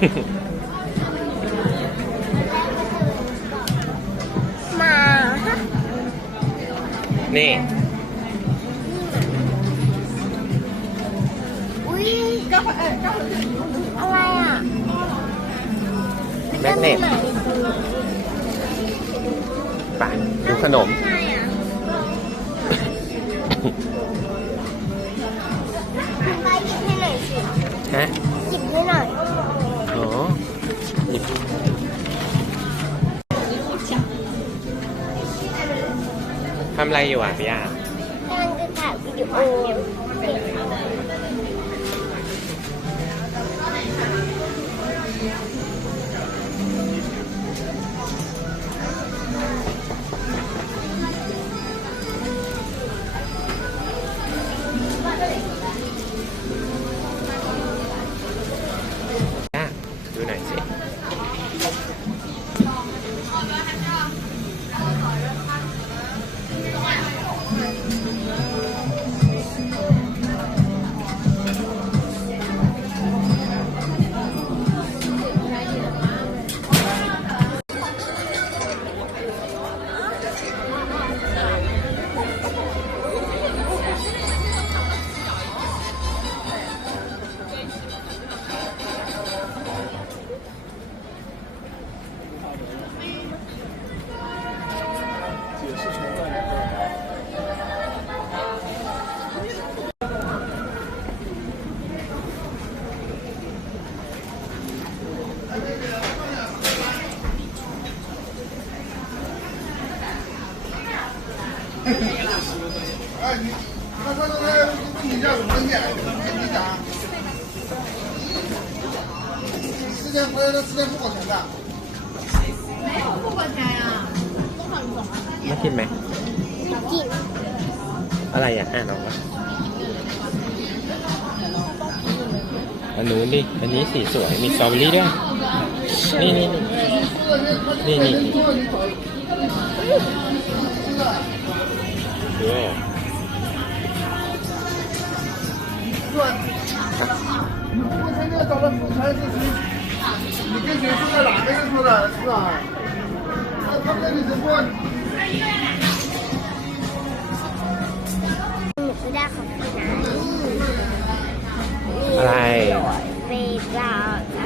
ซียมมาฮะนี่ อุ้ยอะไรอะแมกเนตไปดูขนมใช่อะไปหยิบให้หน่อยสิฮะ ทำอะไรอยู่อะพี่ยากำลังจะถ่ายวิดีโอ 四天回来的四天不给我钱的。 มากินไหม กิน อะไรอ่ะ อ่านออกปะอันนู้นดิ อันนี้สีสวย มีสตรอเบอรี่ด้วย นี่นี่นี่นี่นี่นี่ด้วย 我 现在找的副餐是谁？你跟谁说的？哪个人说的？是吧？那他跟你直播。 หนูจะได้ของพี่นะ อะไร ไปรอท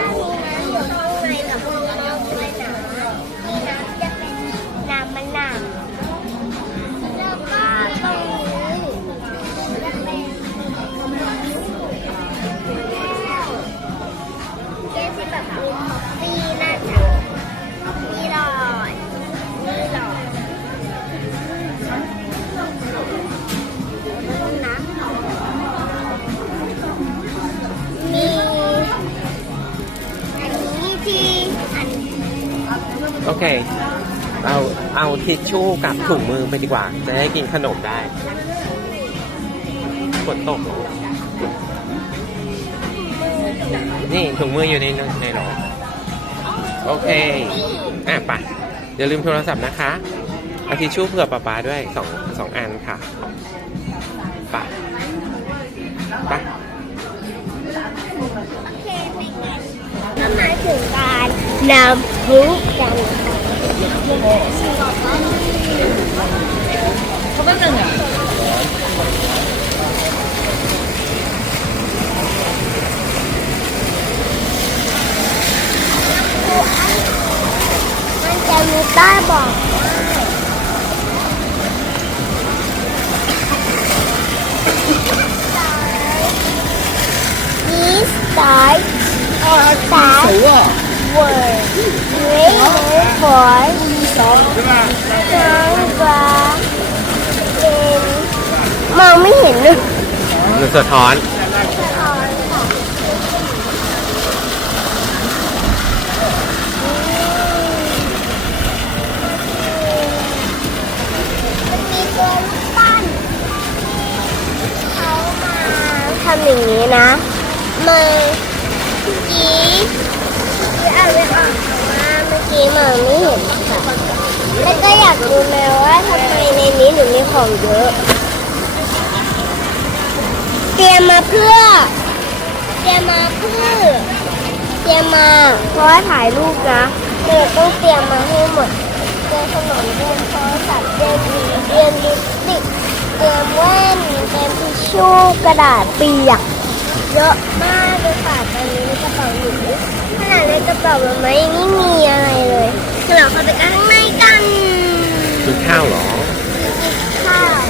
ำ โอเค เอาเอาทิชชู่กับถุงมือไปดีกว่า จะได้กินขนมได้ฝนตกเหรอนี่ถุงมืออยู่ในในรถโอเค อะไปอย่าลืมโทรศัพท์นะคะเอาทิชชู่เผื่อป๊าป๊าด้วยสองสองอันค่ะ การนำพลุกันมันจะมีป้ายบอกนี้ start start word wait for น้องปลาเป็นมองไม่เห็นเลยมันสะท้อน มีตัวลูกปั้นเขามาทำอย่างนี้นะมือกี้ คืออ่านไม่ออกแต่ว่ากี้มาไม่เห็นค่ะแล้วก็อยากดูแมวว่าทำไมในนี้หนูมีของเยอะ เตรียมมาเพื่อ เตรียมมาเพื่อ เตรียมมา เพราะว่าถ่ายรูปนะเราต้องเตรียมมาให้หมดเตรียมขนมเตรียมโทรศัพท์เตรียมหวีเตรียมลิปสติกเตรียมแว่นเตรียมทิชชู่กระดาษเปียกเยอะมากเลยค่ะตอนนี้ในกระเป๋าหนู ในกระเป๋ามันไม่ไม่มีอะไรเลยเราเข้าไปข้างในกันกินข้าวเหรอข้าว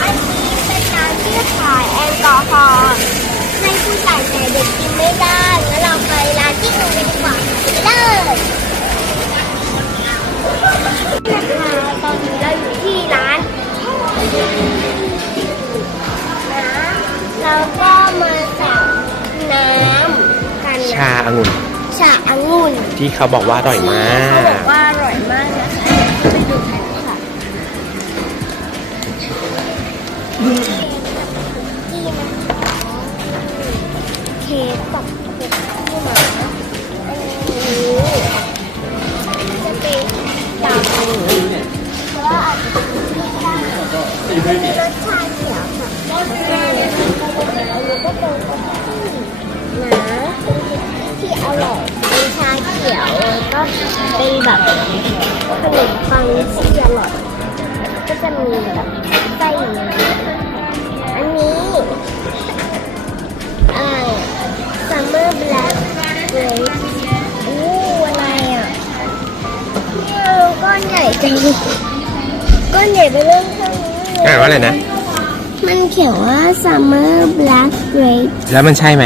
อันนี้เป็นร้านที่ขายแอลกอฮอล์ ที่เขาบอกว่าอร่อยมาเขาบอกว่าอร่อยมากนะคะไปดูกันค่ะที่นะคะเค้กกับ เป็นแบบขนมปังที่อร่อยก็จะมีแบบไส้อย่างนี้อันนี้อะไรซัมเมอร์แบล็คเกรปอู้อะไรอะเนี่ยก้อนใหญ่จังก้อนใหญ่ไปเริ่มเท่านี้เลยอ่านว่าอะไรนะ มันเขียนว่า Summer Black Grape แล้วมันใช่ไหม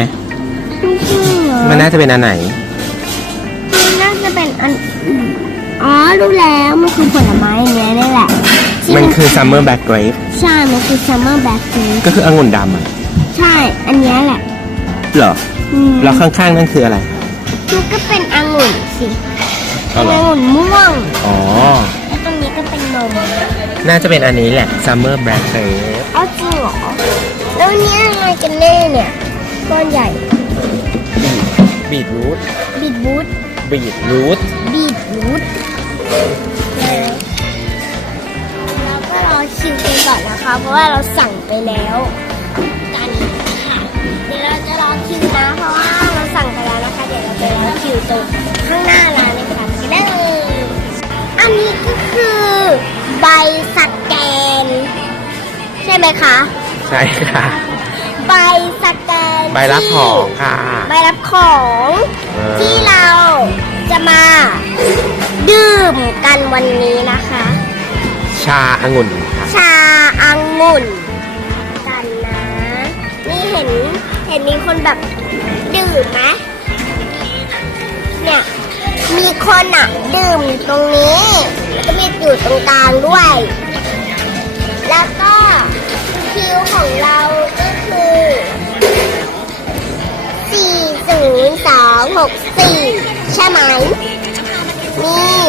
ไม่ใช่เหรอมันน่าจะเป็นอันไหน มันน่าจะเป็นอัน อื่นอ๋อรู้แล้วมันคือผลไม้อันเนี้ยนี่แหละที่มันคือ summer black grape ใช่มันคือ Summer Black Grape ก็คือองุ่นดำอะใช่อันเนี้ยแหละเหรออืมแล้วข้างๆนั่นคืออะไร มันก็เป็นองุ่นสิอ๋อเหรอองุ่นม่วงอ๋อ แล้วตรงนี้ก็เป็นนมน่าจะเป็นอันนี้แหละ summer black grape เอาจริงเหรอแล้วเนี้ยอะไรกันแน่เนี่ยก้อนใหญ่บีทรูทบีทรูทบีทรูทบีท รูทเราก็รอคิวกันก่อนนะคะ เพราะว่าเราสั่งไปแล้วกันค่ะเดี๋ยวเราจะรอคิวนะเพราะว่าเราสั่งไปแล้วนะคะ เดี๋ยวเราไปรอคิวตรงข้างหน้าร้านเลยค่ะกันได้เลยอันนี้ก็คือใบสแกน ใช่ไหมคะใช่ค่ะ ใบสแกนใบรับของค่ะ ใบรับของเออที่เรา จะมาดื่มกันวันนี้นะคะ ชาองุ่นค่ะชาองุ่นกันนะ นี่เห็นเห็นมีคนแบบดื่มไหมเนี่ยมีคนอะดื่มอยู่ตรงนี้แล้วก็มีอยู่ตรงกลางด้วย แล้วก็คิวของเราก็คือสี่ศูนย์สองหกสี่ ใช่ไหมนี่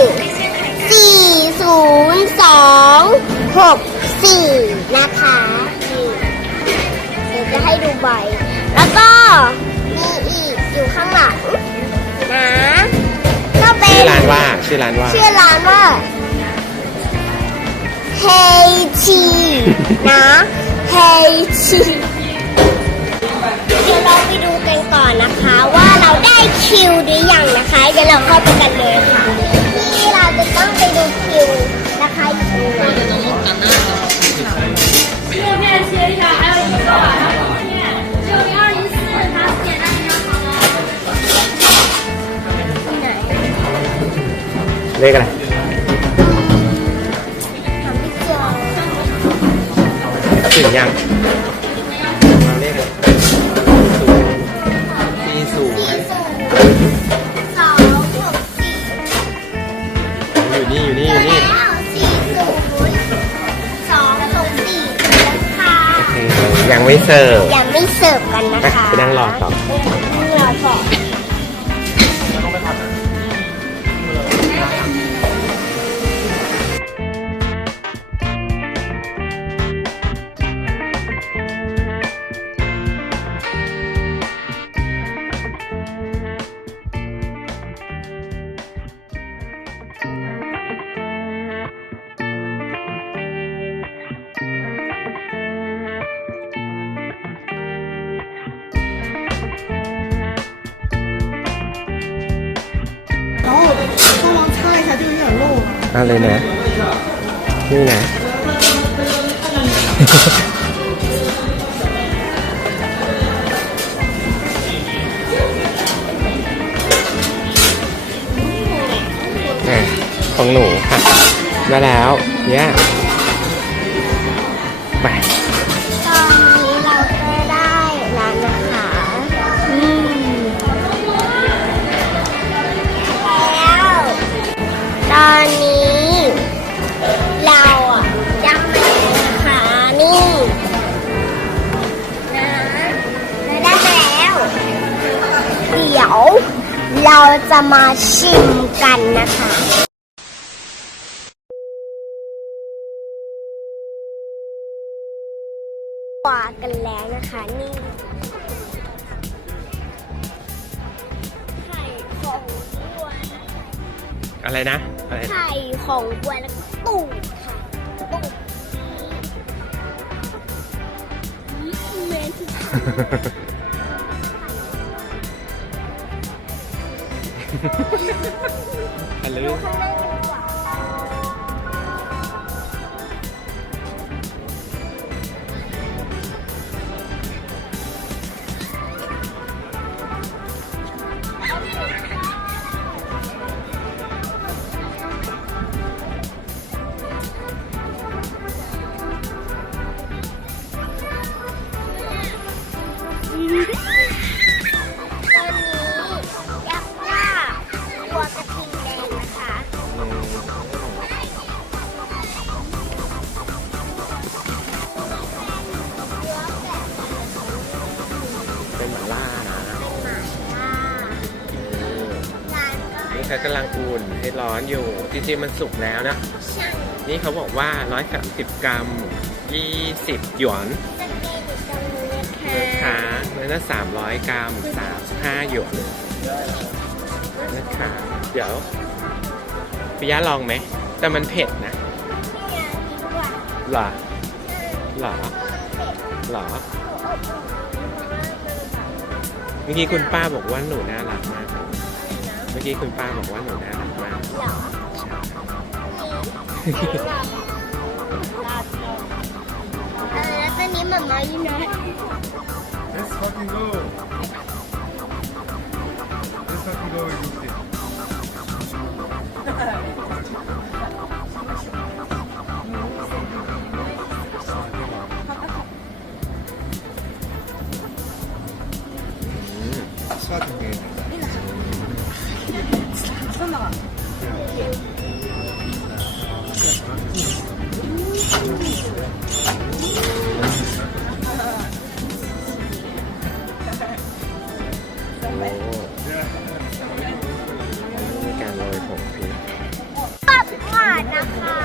สี่ศูนย์สองหกสี่นะคะนี่เดี๋ยวจะให้ดูใบ แล้วก็มีอีกอยู่ข้างหลังนะก็เป็ชื่อนร้านว่า ชื่อร้านว่า ชื่อร้านว่า Hey Chi นะ Hey Chi เดี๋ยวเราไปดูกันก่ อนนะคะ ว่าเราได้คิวหรือยังนะคะ เดี๋ยวเราเข้าไปกันเลยค่ะ ที่เราจะต้องไปดูคิวนะคะอยู่ตรงนั้น 右面切一下，还有一个，然后后面只有零二零四，它简单非常好了。 ที่ไหน เลขอะไร หาไม่เจอ ถึงยัง ไม่เสิร์ฟยังไม่เสิร์ฟกันนะคะไปนั่งรอก่อนนั่งรอ อะไรนะ นี่นะอ่ของหนูค่ะได้แล้ว เนี่ย เราจะมาชิมกันนะคะ กว่ากันแล้วนะคะนี่ ไข่ของวัวนะคะอะไรนะอะไรไข่ของวัวแล้วก็ตูดค่ะตูดนี้เมน ที่ จริงๆมันสุกแล้วนะช่างนี่เขาบอกว่า 130 กรัม 20 หยวนสเกลอยู่ตรงนี้นะนะคะ คะแล้วน่า300 กรัม 35 หยวนนะคะ เดี๋ยวปิยะลองไหม แต่มันเผ็ดนะนี่ไงดีกว่าหรอหรอหรอเมื่อกี้คุณป้าบอกว่าหนูน่ารักมาก เมื่อกี้คุณป้าบอกว่าหนูน่ารักมาก เหรอ That's the name of mine. Let's fucking go. Let's fucking go with this. Fucking game. そんな。 มีการโรยผงพริกปับหวานนะคะ